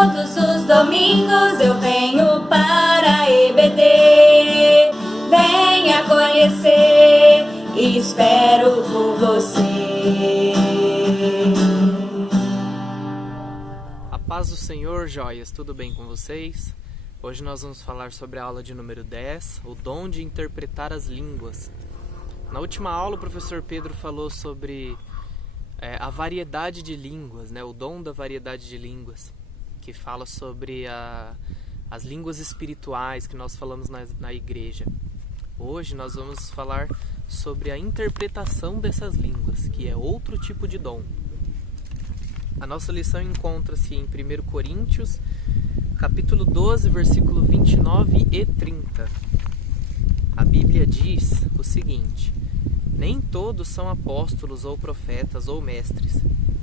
Todos os domingos eu venho para a EBD. Venha conhecer, espero por você. A paz do Senhor, joias, tudo bem com vocês? Hoje nós vamos falar sobre a aula de número 10, o dom de interpretar as línguas. Na última aula o professor Pedro falou sobre a variedade de línguas, né? O dom da variedade de línguas, que fala sobre as línguas espirituais que nós falamos na igreja. Hoje nós vamos falar sobre a interpretação dessas línguas, que é outro tipo de dom. A nossa lição encontra-se em 1 Coríntios, capítulo 12, versículo 29 e 30. A Bíblia diz o seguinte: nem todos são apóstolos ou profetas ou mestres,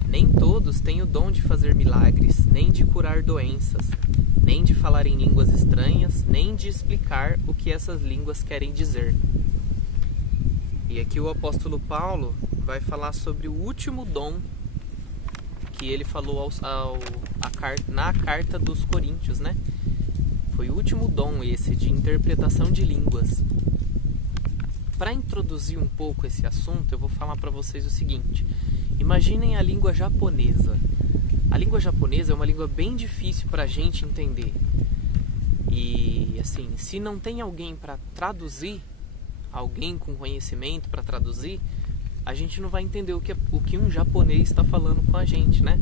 nem todos têm o dom de fazer milagres, nem de curar doenças, nem de falar em línguas estranhas, nem de explicar o que essas línguas querem dizer. E aqui o apóstolo Paulo vai falar sobre o último dom que ele falou na carta dos Coríntios, né? Foi o último dom esse, de interpretação de línguas. Para introduzir um pouco esse assunto, eu vou falar para vocês o seguinte: imaginem a língua japonesa. A língua japonesa é uma língua bem difícil para a gente entender. E assim, se não tem alguém para traduzir, alguém com conhecimento para traduzir, a gente não vai entender o que um japonês está falando com a gente, né?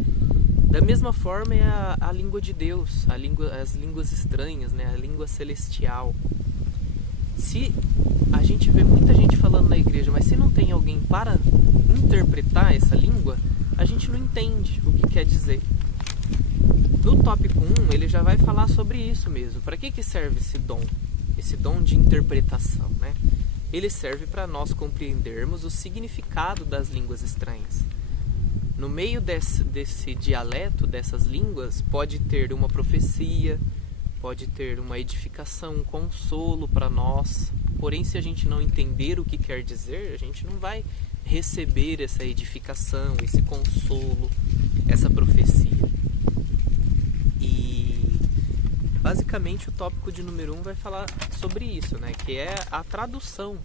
Da mesma forma é a língua de Deus, as línguas estranhas, né? A língua celestial. Se a gente vê muita gente falando na igreja, mas se não tem alguém para interpretar essa língua, a gente não entende o que quer dizer. No tópico 1, ele já vai falar sobre isso mesmo. Para que serve esse dom? Esse dom de interpretação, né? Ele serve para nós compreendermos o significado das línguas estranhas. No meio desse dialeto, dessas línguas, pode ter uma profecia, pode ter uma edificação, um consolo para nós. Porém, se a gente não entender o que quer dizer, a gente não vai receber essa edificação, esse consolo, essa profecia. E basicamente o tópico de número 1 vai falar sobre isso, né? Que é a tradução.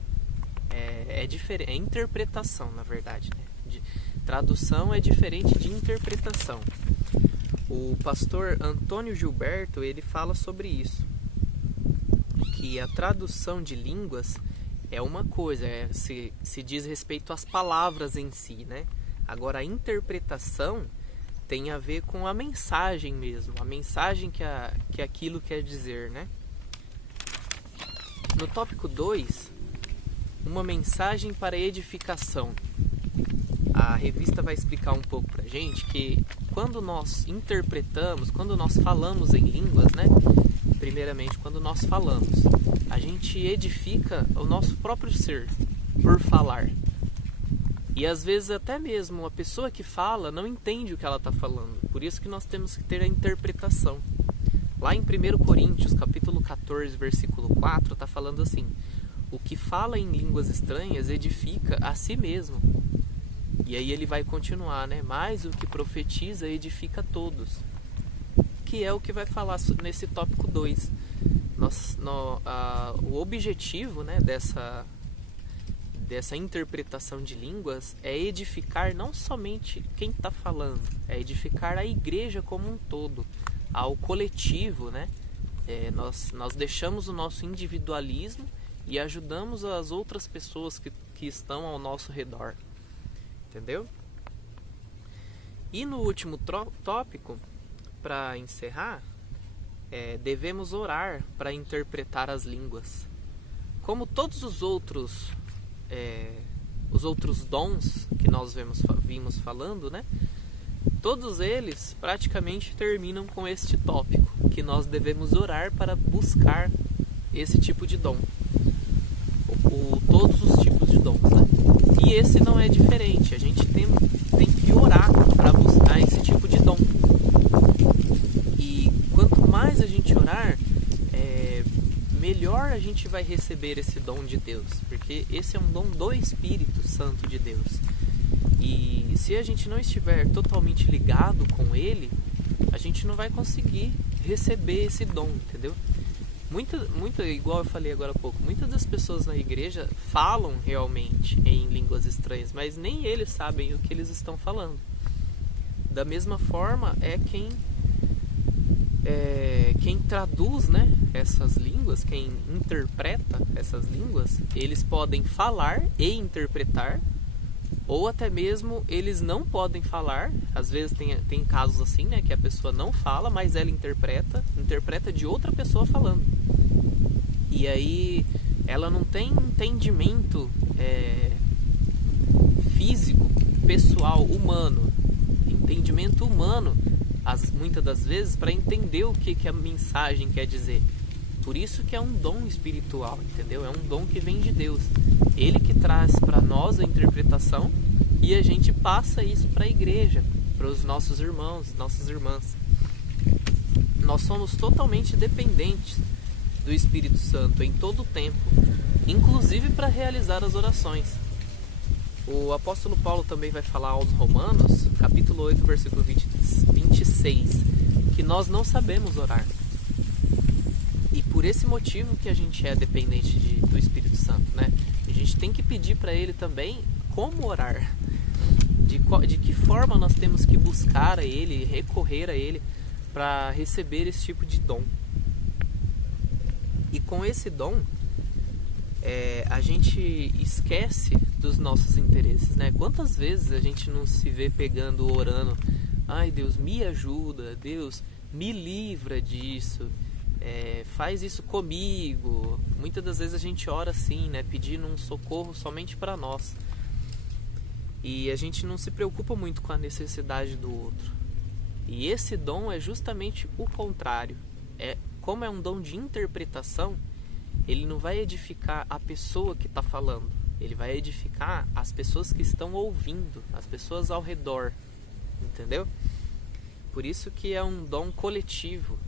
É diferente, é interpretação, na verdade, né? Tradução é diferente de interpretação. O pastor Antônio Gilberto, ele fala sobre isso, que a tradução de línguas é uma coisa, se diz respeito às palavras em si, né? Agora a interpretação tem a ver com a mensagem mesmo, a mensagem que aquilo quer dizer, né? No tópico 2, uma mensagem para edificação. A revista vai explicar um pouco pra gente que quando nós interpretamos, quando nós falamos em línguas, né? Primeiramente, quando nós falamos, a gente edifica o nosso próprio ser por falar. E às vezes até mesmo a pessoa que fala não entende o que ela está falando. Por isso que nós temos que ter a interpretação. Lá em 1 Coríntios, capítulo 14, versículo 4, está falando assim: o que fala em línguas estranhas edifica a si mesmo. E aí ele vai continuar, né? Mas o que profetiza edifica todos. Que é o que vai falar nesse tópico 2. O objetivo, né, dessa interpretação de línguas é edificar não somente quem está falando, é edificar a igreja como um todo, ao coletivo, né? Nós deixamos o nosso individualismo e ajudamos as outras pessoas que estão ao nosso redor. Entendeu? E no último tópico, para encerrar, devemos orar para interpretar as línguas. Como todos os outros dons que nós vimos falando, né? Todos eles praticamente terminam com este tópico, que nós devemos orar para buscar esse tipo de dom. Todos os tipos de dons, né? E esse não é diferente, a gente tem que orar para buscar esse tipo de dom. E quanto mais a gente orar, melhor a gente vai receber esse dom de Deus, porque esse é um dom do Espírito Santo de Deus. E se a gente não estiver totalmente ligado com Ele, a gente não vai conseguir receber esse dom, entendeu? Muita, igual eu falei agora há pouco, muitas das pessoas na igreja falam realmente em línguas estranhas, mas nem eles sabem o que eles estão falando. Da mesma forma, quem traduz, né, essas línguas, quem interpreta essas línguas, eles podem falar e interpretar, ou até mesmo eles não podem falar. Às vezes tem casos assim, né, que a pessoa não fala, mas ela interpreta de outra pessoa falando. E aí ela não tem entendimento físico, pessoal, humano, entendimento humano, muitas das vezes, para entender o que a mensagem quer dizer. Por isso que é um dom espiritual, entendeu? É um dom que vem de Deus. Ele que traz para nós a interpretação e a gente passa isso para a igreja, para os nossos irmãos, nossas irmãs. Nós somos totalmente dependentes do Espírito Santo em todo o tempo, inclusive para realizar as orações. O apóstolo Paulo também vai falar aos Romanos, capítulo 8, versículo 26, que nós não sabemos orar. E por esse motivo que a gente é dependente do Espírito Santo, né? A gente tem que pedir para ele também como orar, de que forma nós temos que buscar a ele, recorrer a ele para receber esse tipo de dom. E com esse dom, a gente esquece dos nossos interesses, né? Quantas vezes a gente não se vê pegando, orando, ai Deus, me ajuda, Deus, me livra disso, faz isso comigo. Muitas das vezes a gente ora assim, né? Pedindo um socorro somente para nós. E a gente não se preocupa muito com a necessidade do outro. E esse dom é justamente o contrário. Como é um dom de interpretação, ele não vai edificar a pessoa que está falando. Ele vai edificar as pessoas que estão ouvindo, as pessoas ao redor. Entendeu? Por isso que é um dom coletivo.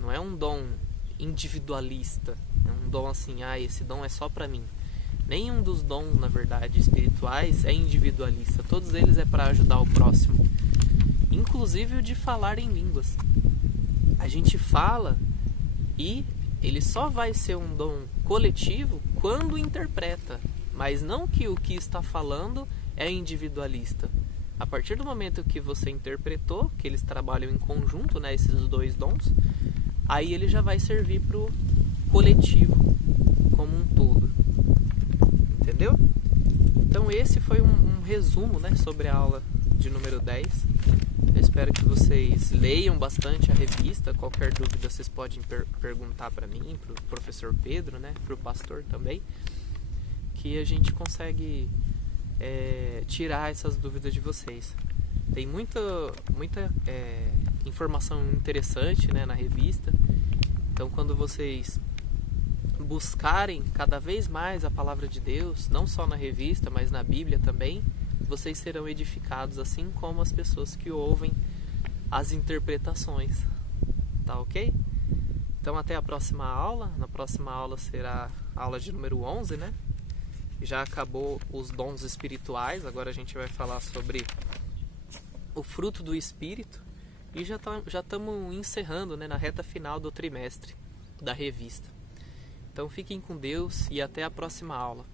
Não é um dom individualista. É um dom assim, esse dom é só para mim. Nenhum dos dons, na verdade, espirituais é individualista. Todos eles é para ajudar o próximo. Inclusive o de falar em línguas. A gente fala e ele só vai ser um dom coletivo quando interpreta. Mas não que o que está falando é individualista. A partir do momento que você interpretou, que eles trabalham em conjunto, né, esses dois dons, aí ele já vai servir para o coletivo como um todo. Entendeu? Então esse foi um resumo, né, sobre a aula de número 10. Eu espero que vocês leiam bastante a revista. Qualquer dúvida vocês podem perguntar para mim, para o professor Pedro, né, para o pastor também, que a gente consegue tirar essas dúvidas de vocês. Tem muita informação interessante, né, na revista. Então quando vocês buscarem cada vez mais a palavra de Deus, não só na revista, mas na Bíblia também, vocês serão edificados, assim como as pessoas que ouvem as interpretações. Tá ok? Então até a próxima aula. Na próxima aula será a aula de número 11, né? Já acabou os dons espirituais, agora a gente vai falar sobre o fruto do Espírito. E já estamos encerrando, né, na reta final do trimestre da revista. Então fiquem com Deus e até a próxima aula.